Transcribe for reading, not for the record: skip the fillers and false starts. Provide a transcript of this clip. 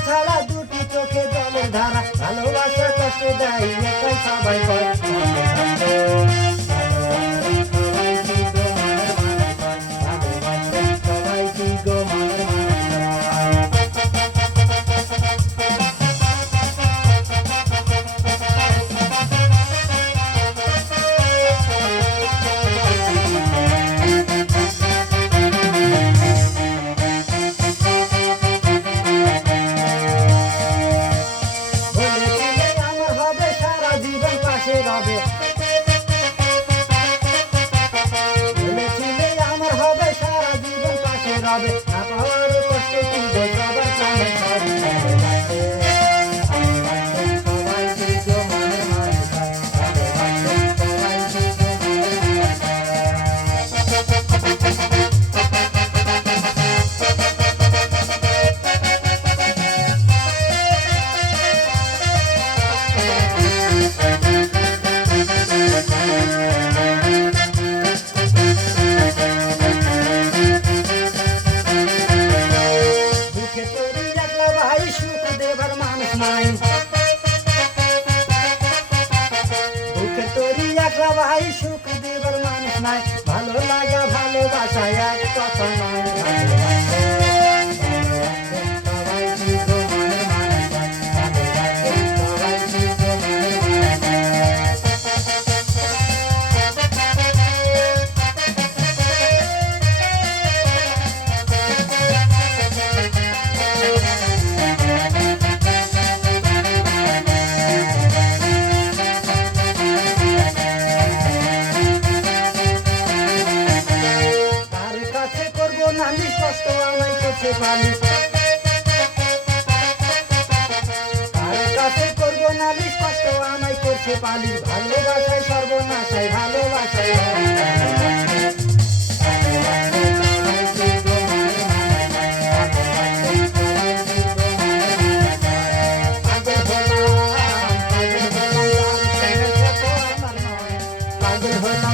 ছাড়া দুটি চোখে জলের ধারা ভালোবাসা কষ্ট দেয় এটাই সবাই কয় সবাই কি গো মনের রবে বলেছিলে আমার হবে সারা জীবন পাশে রবে না পাওয়ার কষ্ট কি গো সবার সামনে সবাই কি গো মনের মানুষ সবাই কি গো ভাই সুখ দেবার মানুষ নাই ভালো লাগা ভালোবাসা এক কথা নয় সবাই কি গো মনের মানুষ সবাই কি গো নালিশ কষ্ট আমায় করতে পারি কার কাছে করবো নালিশ কষ্ট আমায় করতে পারি ভালোবাসায় সর্বনাশায় ভালোবাসায় পাগল হলাম